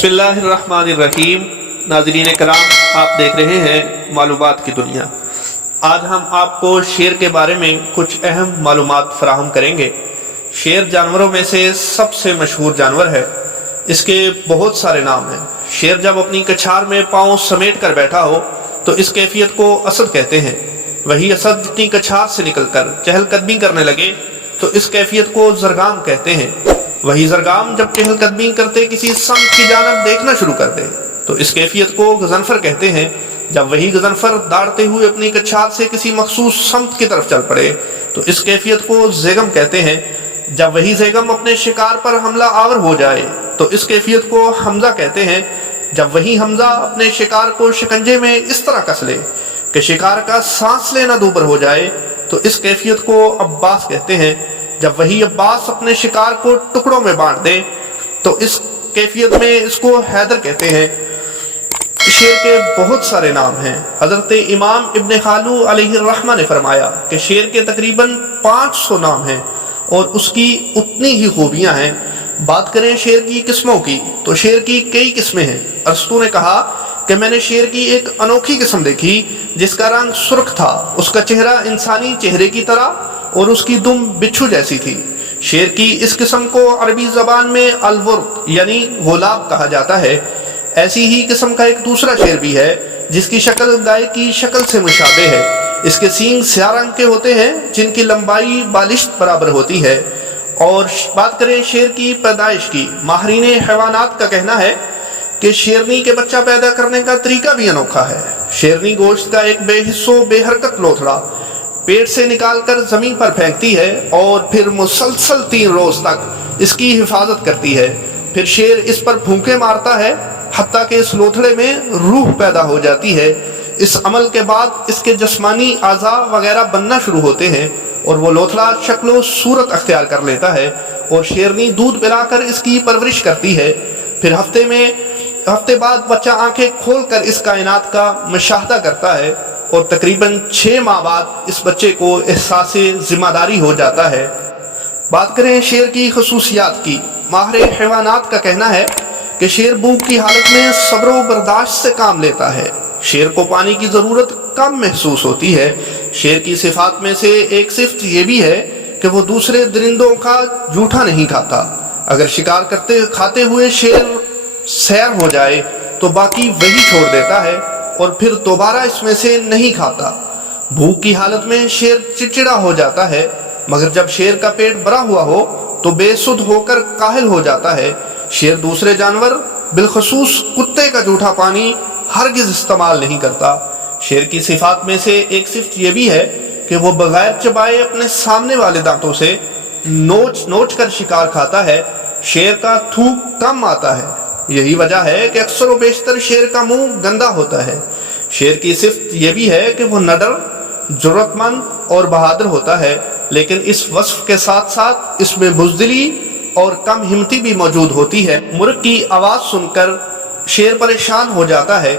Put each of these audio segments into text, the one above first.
بسم اللہ الرحمن الرحیم۔ ناظرین کرام، آپ دیکھ رہے ہیں معلومات کی دنیا۔ آج ہم آپ کو شیر کے بارے میں کچھ اہم معلومات فراہم کریں گے۔ شیر جانوروں میں سے سب سے مشہور جانور ہے۔ اس کے بہت سارے نام ہیں۔ شیر جب اپنی کچھار میں پاؤں سمیٹ کر بیٹھا ہو تو اس کیفیت کو اسد کہتے ہیں۔ وہی اسد اپنی کچھار سے نکل کر چہل قدمی کرنے لگے تو اس کیفیت کو زرگام کہتے ہیں۔ وہی زرگام جب چہل قدمی کرتے کسی سمت کی جانب دیکھنا شروع کر دے تو اس کیفیت کو غضنفر کہتے ہیں۔ جب وہی غضنفر داڑتے ہوئے اپنی کچھار سے کسی مخصوص سمت کی طرف چل پڑے تو اس کیفیت کو زیغم کہتے ہیں۔ جب وہی زیغم اپنے شکار پر حملہ آور ہو جائے تو اس کیفیت کو حمزہ کہتے ہیں۔ جب وہی حمزہ اپنے شکار کو شکنجے میں اس طرح کس لے کہ شکار کا سانس لینا دوبر ہو جائے تو اس کیفیت کو عباس کہتے ہیں۔ جب وہی عباس اپنے شکار کو ٹکڑوں میں بانٹ دے تو اس کیفیت میں اس کو حیدر کہتے ہیں۔ شیر کے بہت سارے نام ہیں۔ حضرت امام ابن خالو علیہ الرحمہ نے فرمایا کہ شیر کے تقریباً 500 نام ہیں اور اس کی اتنی ہی خوبیاں ہیں۔ بات کریں شیر کی قسموں کی تو شیر کی کئی قسمیں ہیں۔ ارسطو نے کہا کہ میں نے شیر کی ایک انوکھی قسم دیکھی جس کا رنگ سرخ تھا، اس کا چہرہ انسانی چہرے کی طرح اور اس کی دم بچھو جیسی تھی۔ شیر کی اس قسم کو عربی زبان میں الورق یعنی غلاب کہا جاتا ہے۔ ایسی ہی قسم کا ایک دوسرا شیر بھی ہے جس کی شکل گائے کی شکل سے مشابہ ہے۔ اس کے سینگ سیاہ رنگ کے ہوتے ہیں جن کی لمبائی بالشت برابر ہوتی ہے۔ اور بات کریں شیر کی پیدائش کی، ماہرین حیوانات کا کہنا ہے کہ شیرنی کے بچہ پیدا کرنے کا طریقہ بھی انوکھا ہے۔ شیرنی گوشت کا ایک بے حصو بے حرکت لوتھڑا پیٹ سے نکال کر زمین پر پھینکتی ہے اور پھر مسلسل 3 روز تک اس کی حفاظت کرتی ہے۔ پھر شیر اس پر پھونکے مارتا ہے حتیٰ کہ اس لوتھڑے میں روح پیدا ہو جاتی ہے۔ اس عمل کے بعد اس کے جسمانی اعضاء وغیرہ بننا شروع ہوتے ہیں اور وہ لوتھڑا شکل و صورت اختیار کر لیتا ہے اور شیرنی دودھ پلا کر اس کی پرورش کرتی ہے۔ پھر ہفتے بعد بچہ آنکھیں کھول کر اس کائنات کا مشاہدہ کرتا ہے اور تقریباً 6 ماہ بعد اس بچے کو احساس ذمہ داری ہو جاتا ہے۔ بات کریں شیر کی خصوصیات کی، ماہر حیوانات کا کہنا ہے کہ شیر بھوک کی حالت میں صبر و برداشت سے کام لیتا ہے۔ شیر کو پانی کی ضرورت کم محسوس ہوتی ہے۔ شیر کی صفات میں سے ایک صفت یہ بھی ہے کہ وہ دوسرے درندوں کا جھوٹا نہیں کھاتا۔ اگر شکار کھاتے ہوئے شیر سیر ہو جائے تو باقی وہی چھوڑ دیتا ہے اور پھر دوبارہ اس میں سے نہیں کھاتا۔ بھوک کی حالت میں شیر چڑچڑا ہو جاتا ہے، مگر جب شیر کا پیٹ بھرا ہوا ہو تو بے سدھ ہو کر کاہل ہو جاتا ہے۔ شیر دوسرے جانور بالخصوص کتے کا جھوٹا پانی ہرگز استعمال نہیں کرتا۔ شیر کی صفات میں سے ایک صفت یہ بھی ہے کہ وہ بغیر چبائے اپنے سامنے والے دانتوں سے نوچ کر شکار کھاتا ہے۔ شیر کا تھوک کم آتا ہے، یہی وجہ ہے کہ اکثر و بیشتر شیر کا منہ گندا ہوتا ہے۔ شیر کی صفت یہ بھی ہے کہ وہ نڈر، جرأت مند اور بہادر ہوتا ہے، لیکن اس وصف کے ساتھ ساتھ اس میں بزدلی اور کم ہمتی بھی موجود ہوتی ہے۔ مرغ کی آواز سن کر شیر پریشان ہو جاتا ہے،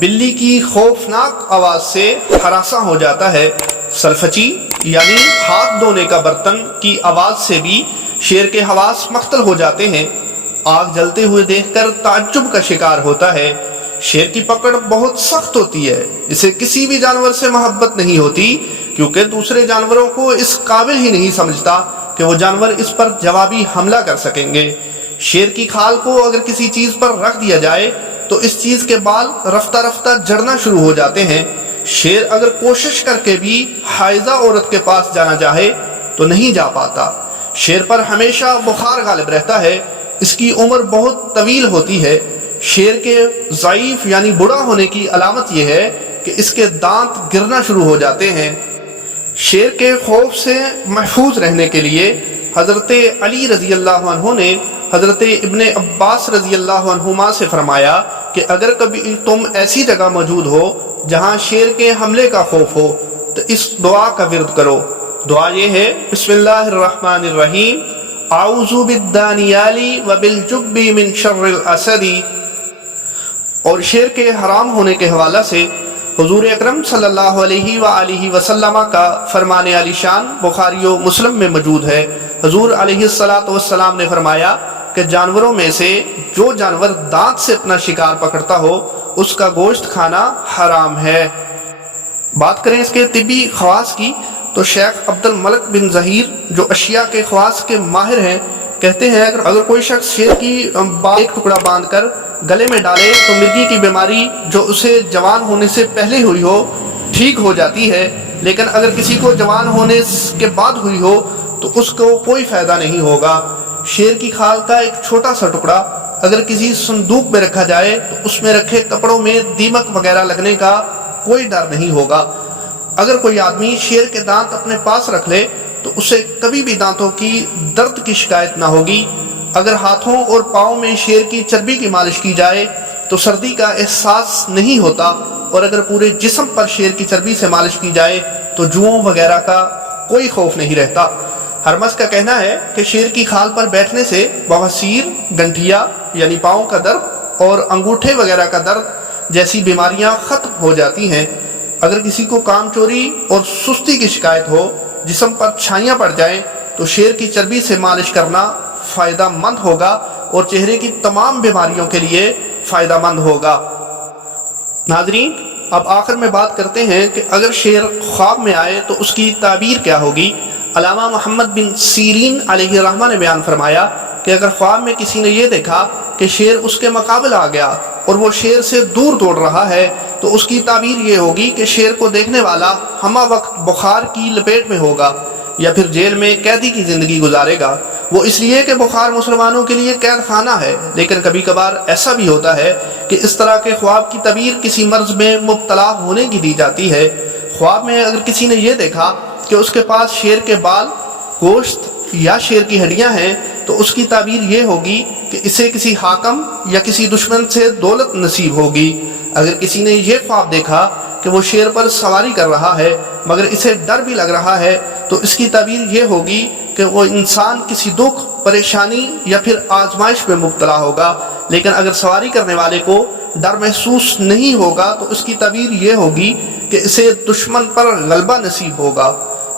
بلی کی خوفناک آواز سے ہراساں ہو جاتا ہے، سرفچی یعنی ہاتھ دھونے کا برتن کی آواز سے بھی شیر کے حواس مختل ہو جاتے ہیں۔ آگ جلتے ہوئے دیکھ کر تعجب کا شکار ہوتا ہے۔ شیر کی پکڑ بہت سخت ہوتی ہے، اسے کسی بھی جانور سے محبت نہیں ہوتی کیونکہ دوسرے جانوروں کو اس قابل ہی نہیں سمجھتا کہ وہ جانور اس پر جوابی حملہ کر سکیں گے۔ شیر کی کھال کو اگر کسی چیز پر رکھ دیا جائے تو اس چیز کے بال رفتہ رفتہ جڑنا شروع ہو جاتے ہیں۔ شیر اگر کوشش کر کے بھی حائضہ عورت کے پاس جانا چاہے تو نہیں جا پاتا۔ شیر پر ہمیشہ بخار غالب رہتا ہے، اس کی عمر بہت طویل ہوتی ہے۔ شیر کے ضعیف یعنی بوڑھا ہونے کی علامت یہ ہے کہ اس کے دانت گرنا شروع ہو جاتے ہیں۔ شیر کے خوف سے محفوظ رہنے کے لیے حضرت علی رضی اللہ عنہ نے حضرت ابن عباس رضی اللہ عنہما سے فرمایا کہ اگر کبھی تم ایسی جگہ موجود ہو جہاں شیر کے حملے کا خوف ہو تو اس دعا کا ورد کرو۔ دعا یہ ہے، بسم اللہ الرحمن الرحیم، اعوذ بالدانیال وبالجب من شر الاسد۔ اور شیر کے حرام ہونے کے حوالہ سے حضور اکرم صلی اللہ علیہ وآلہ وسلم کا فرمان علی شان بخاری و مسلم میں موجود ہے۔ حضور علیہ الصلوۃ والسلام نے فرمایا کہ جانوروں میں سے جو جانور دانت سے اپنا شکار پکڑتا ہو اس کا گوشت کھانا حرام ہے۔ بات کریں اس کے طبی خواص کی تو شیخ عبد الملک بن ظہیر جو اشیاء کے خواص کے ماہر ہیں کہتے ہیں اگر کوئی شخص شیر کی ایک ٹکڑا باندھ کر گلے میں ڈالے تو مرگی کی بیماری جو اسے جوان ہونے سے پہلے ہوئی ہو ٹھیک ہو جاتی ہے، لیکن اگر کسی کو جوان ہونے کے بعد ہوئی ہو تو اس کو کوئی فائدہ نہیں ہوگا۔ شیر کی کھال کا ایک چھوٹا سا ٹکڑا اگر کسی صندوق میں رکھا جائے تو اس میں رکھے کپڑوں میں دیمک وغیرہ لگنے کا کوئی ڈر نہیں ہوگا۔ اگر کوئی آدمی شیر کے دانت اپنے پاس رکھ لے تو اسے کبھی بھی دانتوں کی درد کی شکایت نہ ہوگی۔ اگر ہاتھوں اور پاؤں میں شیر کی چربی کی مالش کی جائے تو سردی کا احساس نہیں ہوتا، اور اگر پورے جسم پر شیر کی چربی سے مالش کی جائے تو جوؤں وغیرہ کا کوئی خوف نہیں رہتا۔ ہرمز کا کہنا ہے کہ شیر کی کھال پر بیٹھنے سے بواسیر، گنٹھیا یعنی پاؤں کا درد اور انگوٹھے وغیرہ کا درد جیسی بیماریاں ختم ہو جاتی ہیں۔ اگر کسی کو کام چوری اور سستی کی شکایت ہو، جسم پر چھائیاں پڑ جائیں تو شیر کی چربی سے مالش کرنا فائدہ مند ہوگا اور چہرے کی تمام بیماریوں کے لیے فائدہ مند ہوگا۔ ناظرین، اب آخر میں بات کرتے ہیں کہ اگر شیر خواب میں آئے تو اس کی تعبیر کیا ہوگی۔ علامہ محمد بن سیرین علیہ الرحمہ نے بیان فرمایا کہ اگر خواب میں کسی نے یہ دیکھا کہ شیر اس کے مقابل آ گیا اور وہ شیر سے دور دوڑ رہا ہے تو اس کی تعبیر یہ ہوگی کہ شیر کو دیکھنے والا ہمہ وقت بخار کی لپیٹ میں ہوگا یا پھر جیل میں قیدی کی زندگی گزارے گا۔ وہ اس لیے کہ بخار مسلمانوں کے لیے قید خانہ ہے، لیکن کبھی کبھار ایسا بھی ہوتا ہے کہ اس طرح کے خواب کی تعبیر کسی مرض میں مبتلا ہونے کی دی جاتی ہے۔ خواب میں اگر کسی نے یہ دیکھا کہ اس کے پاس شیر کے بال، گوشت یا شیر کی ہڈیاں ہیں تو اس کی تعبیر یہ ہوگی کہ اسے کسی حاکم یا کسی دشمن سے دولت نصیب ہوگی۔ اگر کسی نے یہ خواب دیکھا کہ وہ شیر پر سواری کر رہا ہے مگر اسے ڈر بھی لگ رہا ہے تو اس کی تعبیر یہ ہوگی کہ وہ انسان کسی دکھ، پریشانی یا پھر آزمائش میں مبتلا ہوگا، لیکن اگر سواری کرنے والے کو ڈر محسوس نہیں ہوگا تو اس کی تعبیر یہ ہوگی کہ اسے دشمن پر غلبہ نصیب ہوگا۔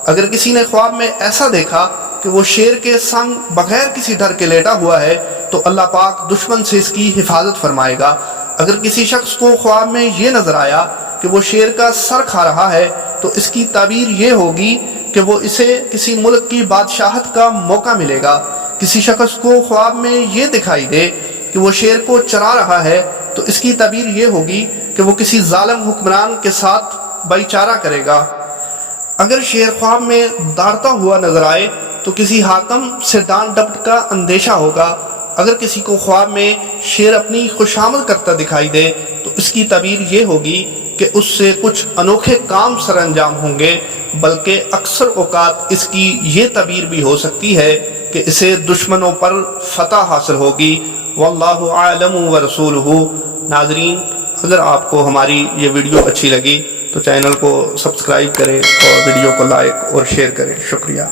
اگر کسی نے خواب میں ایسا دیکھا کہ وہ شیر کے سنگ بغیر کسی ڈر کے لیٹا ہوا ہے تو اللہ پاک دشمن سے اس کی حفاظت فرمائے گا۔ اگر کسی شخص کو خواب میں یہ نظر آیا کہ وہ شیر کا سر کھا رہا ہے تو اس کی تعبیر یہ ہوگی کہ وہ اسے کسی ملک کی بادشاہت کا موقع ملے گا۔ کسی شخص کو خواب میں یہ دکھائی دے کہ وہ شیر کو چرا رہا ہے تو اس کی تعبیر یہ ہوگی کہ وہ کسی ظالم حکمران کے ساتھ بھائی چارہ کرے گا۔ اگر شیر خواب میں داڑتا ہوا نظر آئے تو کسی حاکم سے ڈانٹ ڈپٹ کا اندیشہ ہوگا۔ اگر کسی کو خواب میں شیر اپنی خوشامد کرتا دکھائی دے تو اس کی تعبیر یہ ہوگی کہ اس سے کچھ انوکھے کام سر انجام ہوں گے، بلکہ اکثر اوقات اس کی یہ تعبیر بھی ہو سکتی ہے کہ اسے دشمنوں پر فتح حاصل ہوگی۔ واللہ اعلم ورسولہ۔ ناظرین، اگر آپ کو ہماری یہ ویڈیو اچھی لگی تو چینل کو سبسکرائب کریں اور ویڈیو کو لائک اور شیئر کریں۔ شکریہ۔